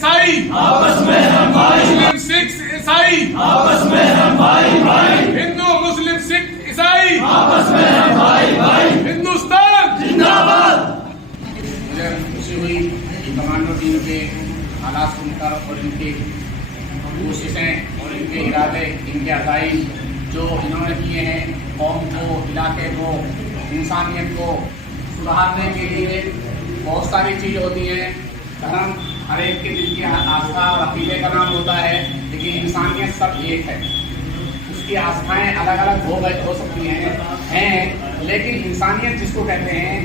ईसाई आपस में हम भाई, मुस्लिम सिख ईसाई आपस में हम भाई भाई, हिंदू मुस्लिम सिख ईसाई आपस में हम भाई भाई, हिंदुस्तान जिंदाबाद। मुझे खुशी हुई कि कमांडो टीम के हालात सुनकर और इनकी कोशिशें और इनके इरादे, इनके अकाइद जो इन्होंने किए हैं कौम को, इलाके को, इंसानियत को सुधारने के लिए। बहुत सारी चीज़ होती हैं, धर्म हर एक के दिल की आस्था और अकीदे का नाम होता है, लेकिन इंसानियत सब एक है। उसकी आस्थाएं अलग अलग हो सकती हैं, लेकिन इंसानियत जिसको कहते हैं,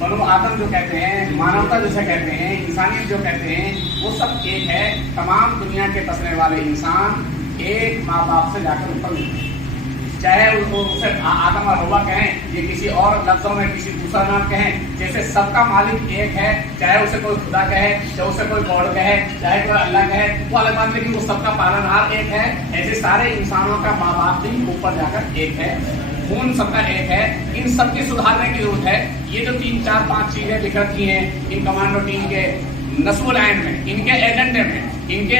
बनो आदम जो कहते हैं, मानवता जिसे कहते हैं, इंसानियत जो कहते हैं, वो सब एक है। तमाम दुनिया के बसने वाले इंसान एक माँ बाप से जाकर ऊपर नहीं है। चाहे उसे आदम और हव्वा कहें, ये किसी और लफ्जों में किसी दूसरा नाम कहें, जैसे सबका मालिक एक है। चाहे उसे कोई खुदा कहे, चाहे उसे कोई गॉड कहे, चाहे कोई अल्लाह कहे, वो अलग बात, लेकिन वो सबका पालनहार एक है। ऐसे सारे इंसानों का माँ बाप भी ऊपर जाकर एक है, खून सबका एक है। इन सबकी सुधारने की जरूरत है। ये जो 3, 4, 5 चीजें लिख रखी हैं इन कमांडो टीम के नस्मुल आइन में, इनके एजेंडे में, इनके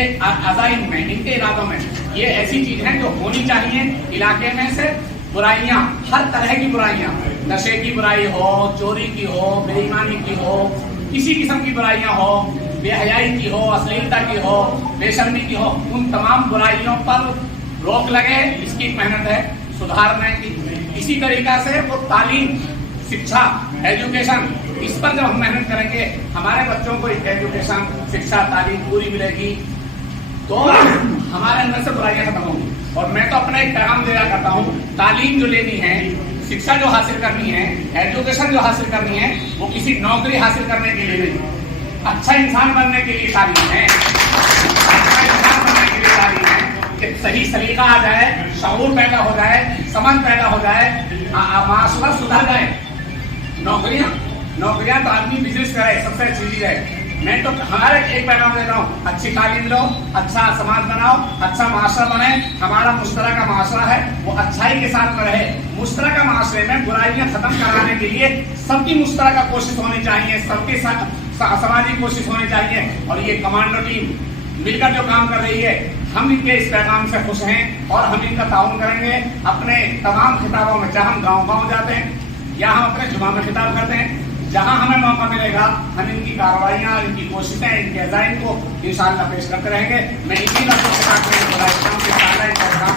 अज़ाइम में, इनके इरादों में, ये ऐसी चीज है जो होनी चाहिए। इलाके में से बुराइयां, हर तरह की बुराइयां, नशे की बुराई हो, चोरी की हो, बेईमानी की हो, किसी किस्म की बुराइयां हो, बेहयाई की हो, अश्लीलता की हो, बेशर्मी की हो, उन तमाम बुराइयों पर रोक लगे। इसकी मेहनत है सुधारने की। इसी तरीका से वो तालीम, शिक्षा, एजुकेशन, इस पर जब हम मेहनत करेंगे, हमारे बच्चों को एजुकेशन, शिक्षा, तालीम पूरी मिलेगी, तो हमारे अंदर से बुराइयां खत्म होंगी। और मैं तो अपना एक पैगाम देना करता हूँ, तालीम जो लेनी है, शिक्षा जो हासिल करनी है, एजुकेशन जो हासिल करनी है, वो किसी नौकरी हासिल करने के लिए नहीं, अच्छा इंसान बनने के लिए तालीम है। अच्छा इंसान बनने के लिए तालीम है कि सही सलीका आ जाए, शऊर पैदा हो जाए, समझ पैदा हो जाए, माशरा सुधर जाए। नौकरियां तो आदमी बिजनेस करे, सबसे अच्छी चीज है। मैं तो हमारे एक पैगाम दे रहा हूँ, अच्छी तालीम लो, अच्छा समाज बनाओ, अच्छा माशरा बने। हमारा मुश्तरक का माशरा है, वो अच्छाई के साथ में रहे। मुश्तरक का माशरे में बुराइयां खत्म कराने के लिए सबकी मुश्तरक का कोशिश होनी चाहिए, सबके सामाजिक कोशिश होनी चाहिए। और ये कमांडो टीम मिलकर जो काम कर रही है, हम इनके इस पैगाम से खुश हैं और हम इनका ताउन करेंगे। अपने तमाम खिताबों में, चाहे हम गाँव जाते हैं या हम अपने जुमा में खिताब करते हैं, जहां हमें मौका मिलेगा हम इनकी कार्रवाइयां, इनकी कोशिशें, इनके अज़ाइम को इंशाअल्लाह पेश करते रहेंगे। मैं इसी लफ्ज़ों के साथ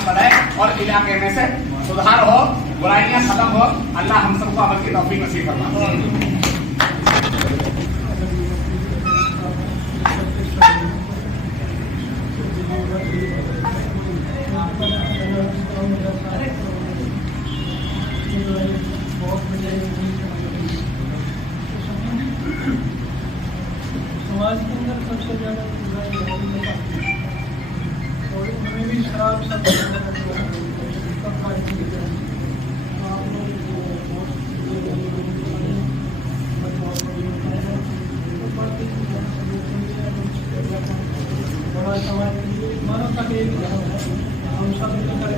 बढ़े और इलाके में से सुधार हो, बुराइयां खत्म हो। अल्लाह हम सबको अमल की तौफीक नसीब फरमाए। समाज के अंदर सबसे ज़्यादा और हमें भी शराब सब बड़ा समाज मानवता के एक धर्म है, हम सब मिलकर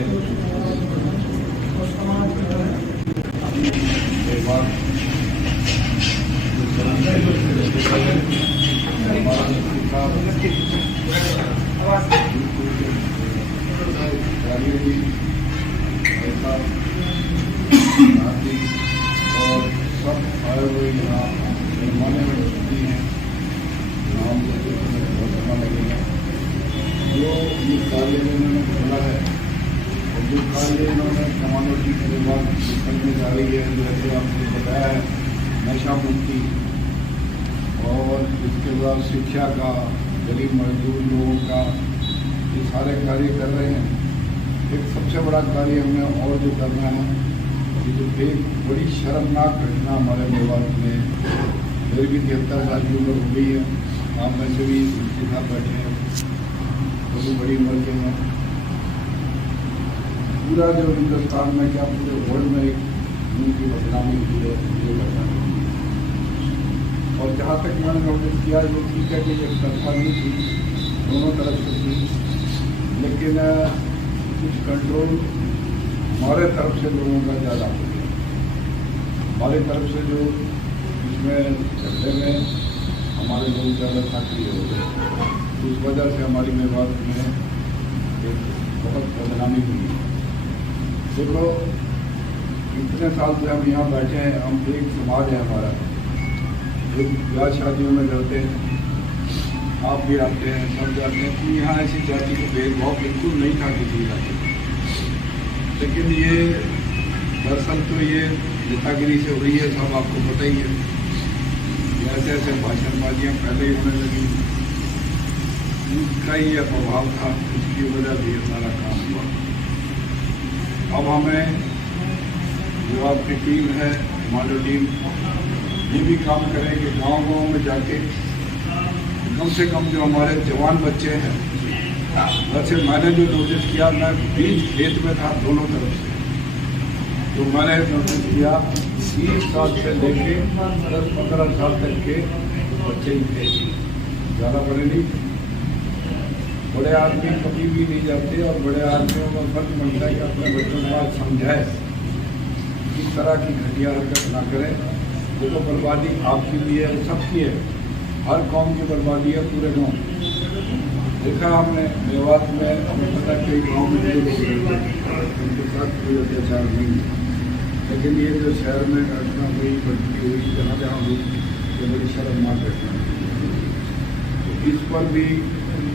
और समाज और सब आए हुए यहाँ मेहमाने में छुट्टी हैं, नाम बहुत अच्छा लगेगा। जो ये कार्य इन्होंने खोला है और जो कार्य इन्होंने कमांडो टीम के बाद करने जा रही है, जैसे आपने बताया है, नशा मुक्ति और इसके बाद शिक्षा का, गरीब मजदूर लोगों का, ये सारे कार्य कर रहे हैं। एक सबसे बड़ा कार्य हमें और जो करना है, ये जो एक बड़ी शर्मनाक घटना हमारे मेवात में, मेरी भी 73 साल की उम्र हो गई है, आप में से भी उनके साथ बैठे हैं, बहुत बड़ी उम्र के हैं। पूरा जो हिंदुस्तान में, क्या पूरे वर्ल्ड में एक उनकी बदनामी हुई है ये घटना। और जहाँ तक मैंने नोटिस किया, ये ठीक है कि एक तरफा नहीं थी, दोनों तरफ से थी, लेकिन कुछ कंट्रोल हमारे तरफ से लोगों का ज़्यादा हो गया। हमारी तरफ से जो इसमें झगड़े में हमारे लोग ज़्यादा सक्रिय हो गए। उस वजह से हमारी मेवात में एक बहुत बदनामी हुई। देखो, इतने साल से हम यहाँ बैठे हैं, हम एक समाज है हमारा, जो ब्याह शादियों में रहते हैं, आप भी आते हैं, सब जाते हैं। तो यहाँ ऐसी जाति को भेदभाव बिल्कुल नहीं था किसी जाति, लेकिन ये दरअसल तो ये नेतागिरी से हुई है, सब आपको पता ही है। ऐसे ऐसे भाषणबाजियाँ पहले ही होने लगी, उनका ही यह प्रभाव था, उसकी वजह से ये सारा काम हुआ। अब हमें जो आपकी टीम है, हमारी टीम ये भी काम करे कि गांव-गांव में जाके कम से कम जो हमारे जवान बच्चे हैं, वैसे मैंने जो नोटिस किया, मैं बीच खेत में था दोनों तरफ से, तो मैंने नोटिस किया 20 साल से लेके 10-15 साल तक के बच्चे ही थे, ज़्यादा बड़े नहीं। बड़े आदमी कभी भी नहीं जाते, और बड़े आदमियों का फर्ज बनता है कि अपने बच्चों को आज समझाए, इस तरह की घटिया हरकत ना करें। वो तो बर्बादी आपकी भी है, सबकी है, हर कौम की बर्बादी है, पूरे गाँव। देखा हमने मेवात में, हमें पता कई गाँव में जो लोग रहते हैं उनके साथ कोई अत्याचार नहीं है, लेकिन ये जो शहर में घटना हुई, बढ़ती हुई, जहाँ जहाँ हुई, ये बड़ी शर्मनाक घटना है। तो इस पर भी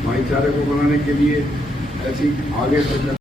भाईचारे को बनाने के लिए ऐसी आगे से